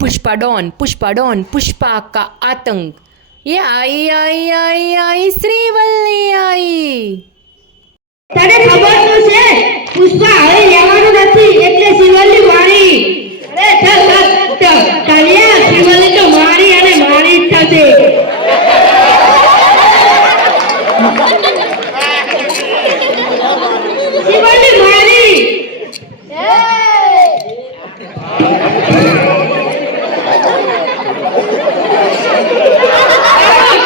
Pushpa don Pushpa का आतंक ये आई श्रीवल्ली आई તને ખબર તો છે પુષ્પા હવે લેવાનું નથી એટલે શિવલ્લી મારી અરે ચાલ કાલિયા શિવલ્લી તો મારી અને મારી જ થશે શિવલ્લી મારી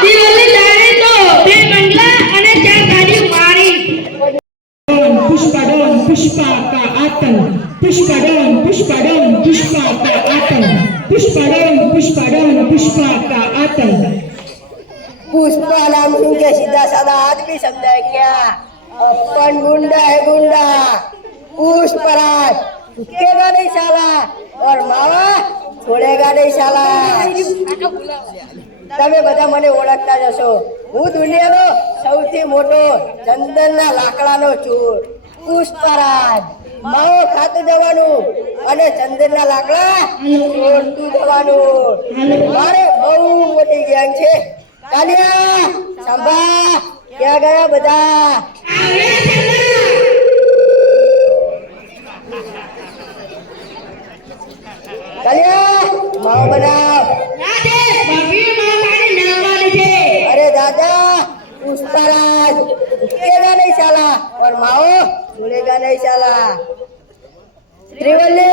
શિવલ્લી તારે તો બે બંગલા અને ચાર ગાડી મારી पुष्पा का आतंक पुष्पा डॉन पुष्पा का आतंक पुष्पा का आतंक पुष्पा नाम सुन के सीधा साधा आदमी समझा है क्या? अपन गुंडा है गुंडा। पुष्पराज झुकेगा नहीं साला और मावा छोड़ेगा नहीं साला। તમે બધા મને ઓળખતા જશો, હું દુનિયાનો સૌથી મોટો ચંદનના લાકડાનો ચોર પુષ્પરાજ। માવો ખાતું જવાનું અને ચંદનના લાકડા ચોરતું જવાનું। મારે બહુ મોટી ગેંગ છે। કાલિયા સંભા ક્યાં ગયા બધા? કાલિયા માવો બનાવ। अरे दादा पुष्पराज झुकेगा नहीं साला और माओ झूलेगा नहीं साला। श्रीवल्ली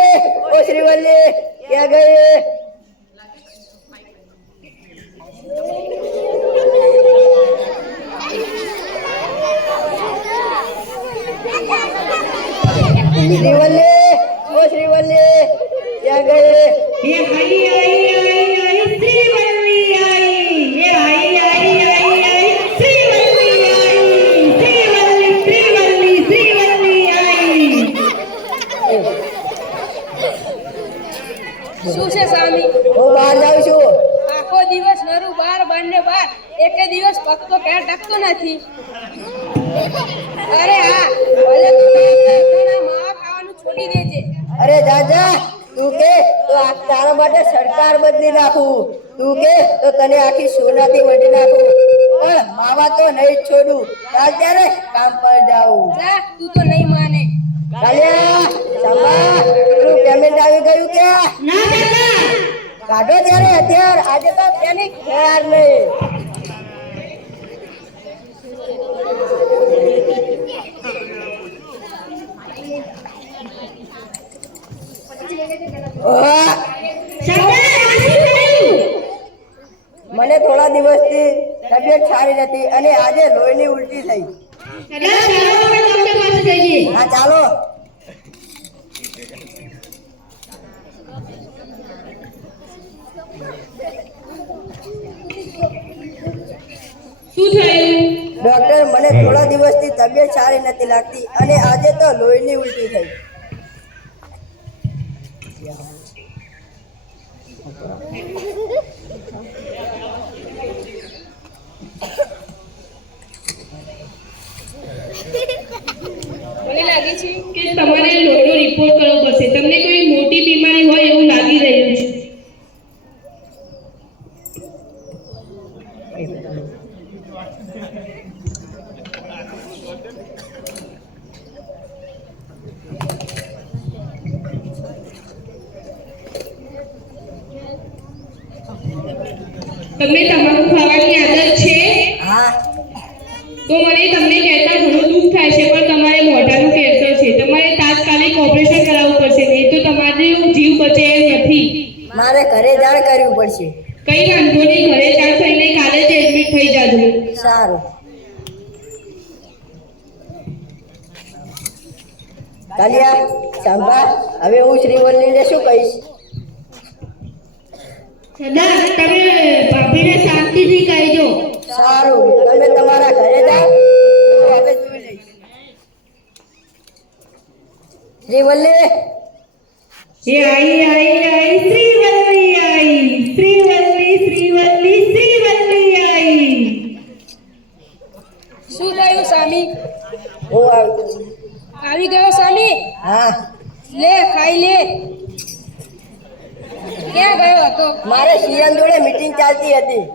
ओ श्रीवल्ली क्या गए? श्रीवल्ली ओ श्रीवल्ली क्या गए? ये आई श्रीवल्ली आई, ये आई श्रीवल्ली आई। શું છે સામી? હું બહાર જાઉં છું। આખો દિવસ નરું બાર બારને બાર, એકે દિવસ પગ તો ક્યાં ટકતો નથી। અરે હા, ભલે તું માવા ખાવાનું છોડી દેજે। अरे दादा તું કે તો આ તારા માટે સરકાર બદલી નાખું, તું કે તો તને આખી સોનાથી વટી નાખું, પણ માવા તો નહીં જ છોડું। ચાલ ત્યારે કામ પર જાઉં। જા, તું તો નહીં માને। કાલિયા સંભા તું પેમેન્ટ આવી ગયું ક્યાં? ના દાદા કાઢો ત્યારે હથિયાર, આજે તો તેની ખેર નહીં। ઓહ! મને થોડા દિવસથી તબિયત સારી નથી અને આજે લોહીની ઉલટી થઈ। હા ચાલો। શું થયું? ડોક્ટર મને થોડા દિવસથી તબિયત સારી નથી લાગતી અને આજે તો લોહીની ઉલટી થઈ। મને લાગે છે કે તમારે લોહીનો રિપોર્ટ કરવો પડશે, તમને કોઈ મોટી બીમારી હોય એવું લાગી રહ્યું છે। તમને તમાકુ ખાવાની આદત છે? હા તો મને તમને કહેતા ઘણું દુઃખ થાય છે, પણ તમારે મોઢાનું કેન્સર છે, તમારે તાત્કાલિક ઓપરેશન કરાવવું પડશે, નહીં તો તમારો જીવ બચે એમ નથી। મારે ઘરે જાણ કરવી પડશે। કઈ વાંધો નહીં, ઘરે જાણ થઈને કાલે જ એડમિટ થઈ જાજો। સારું। કાલિયા સંભા હવે હું શ્રીવલ્લીને શું કહીશ? સદા તમે ભાભીને શાંતિથી કહેજો। સારું, તમે તમારા ઘરે જાઓ, હું હવે જોઈ લઈશ। શ્રીવલ્લી ये आई श्रीवल्ली आई, श्रीवल्ली आई। શું થયું સામી? હું આવી છું। આવી ગયો સામી? હા લે ખાઈ લે। ક્યાં ગયો હતો? મારે સીએમ જોડે મીટિંગ ચાલતી હતી.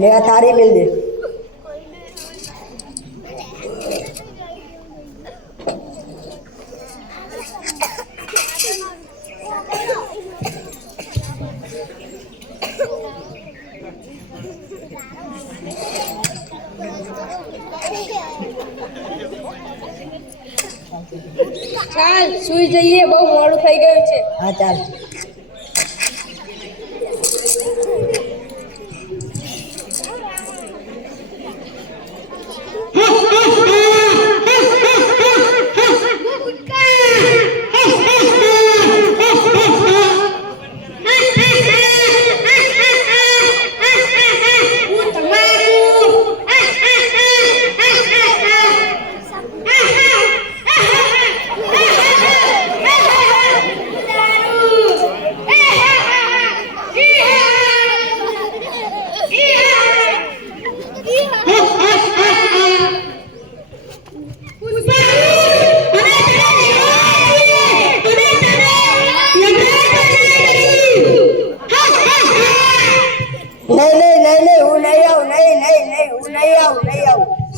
લે આ થાળી મિલ દે. ચાલ સુઈ જઈએ, બહુ મોડું થઈ ગયું છે. હા ચાલ.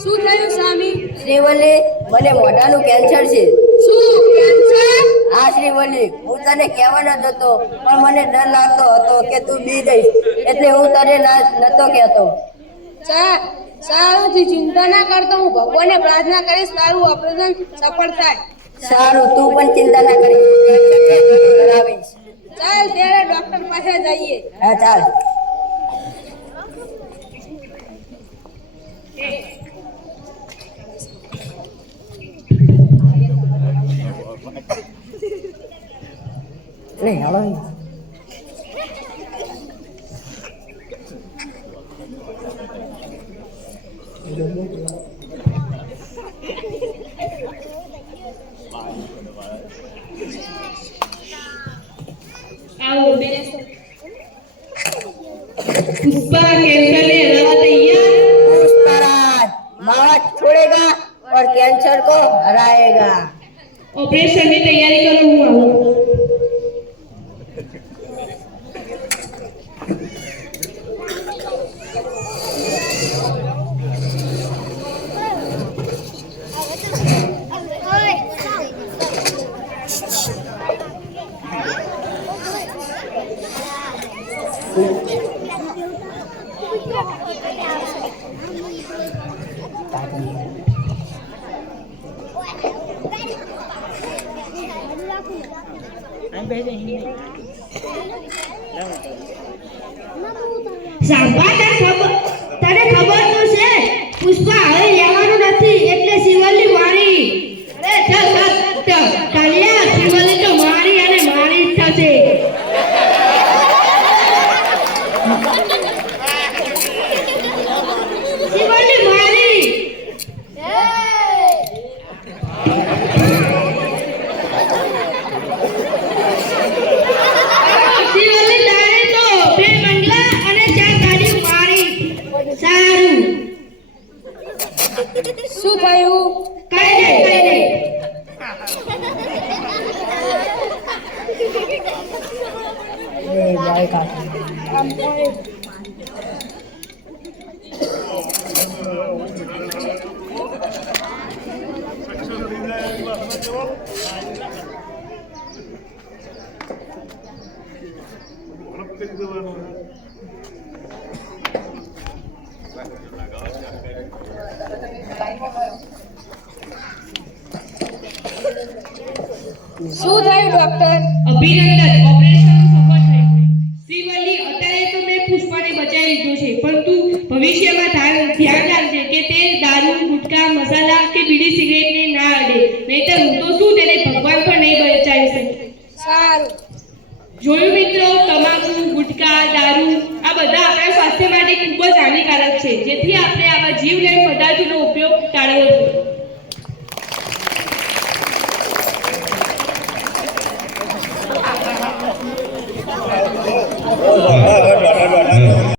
શું થયું સ્વામી? શ્રીવલ્લી, મને મોઢાનું કેન્સર છે. શું કેન્સર? હા શ્રીવલ્લી, હું તને કહેવાનો જ હતો પણ મને ડર લાગતો હતો કે તું બી જઈશ એટલે હું તને નતો કહેતો. સારું, ચિંતા ના કરતો, હું ભગવાનને પ્રાર્થના કરીશ તારું ઓપરેશન સફળ થાય. સારું, તું પણ ચિંતા ના કરીશ. ચાલ ત્યારે ડોક્ટર પાસે જઈએ. હા ચાલ. નહીં હાલો. आओ पुष्पा कैंसर ने हरावा तैयार। पुष्पराज मावा छोड़ेगा और कैंसर को हराएगा. ऑपरेशन की तैयारी करो हूँ आओ। તને ખબર તો છે પુષ્પા હવે લેવાનું નથી એટલે શિવલ્લી મારી. અરે ચાલ્યા, શિવલ્લી તો મારી અને મારી જ થશે. શિવલ્લી મારી. શિવલ્લી તારે તો 2 બંગલા અને 4 ગાડીઓ મારી. સારું. શું થયું? કઈ નહીં. શું થયું ડોક્ટર? અભિનંદન, ઓપરેશન સફળ થયું. શ્રીવલ્લી, અત્યારે તો મેં પુષ્પાને બચાવી લીધો છે પરંતુ ભવિષ્યમાં ધ્યાન રાખજે કે તે દારૂ, ગુટકા, મસાલા કે બીડી સિગરેટને ના અડે, નહીતર હું તો શું તેને ભગવાન પણ નહીં બચાવી શકે. સારું. જોયું મિત્રો, તમાકુ, ગુટકા, દારૂ આ બધા આપણા સ્વાસ્થ્ય માટે ખૂબ જ હાનિકારક છે, જેથી આપણે આવા જીવલેણ પદાર્થોનો ઉપયોગ ટાળવો જોઈએ. આગળ બેઠા બેઠા